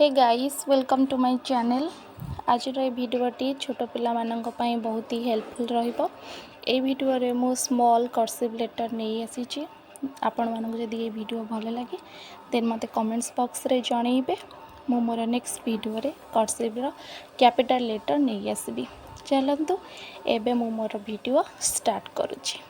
Hey guys welcome to my channel. आज भिडियोटी छोट पिला मानक पई बहुत ही हेल्पफुल रहिबो। ए भिडियो रे मो स्मॉल कर्सिव लेटर नहीं आसी। आपण मानक जदि ये वीडियो भल लगे देन मते कमेंट्स बॉक्स रे जणैबे। मो मोर नेक्स्ट वीडियो रे कर्सिव रो कैपिटल लेटर नहीं आसीबी। चलंतु एबे मो मोर वीडियो स्टार्ट करूची।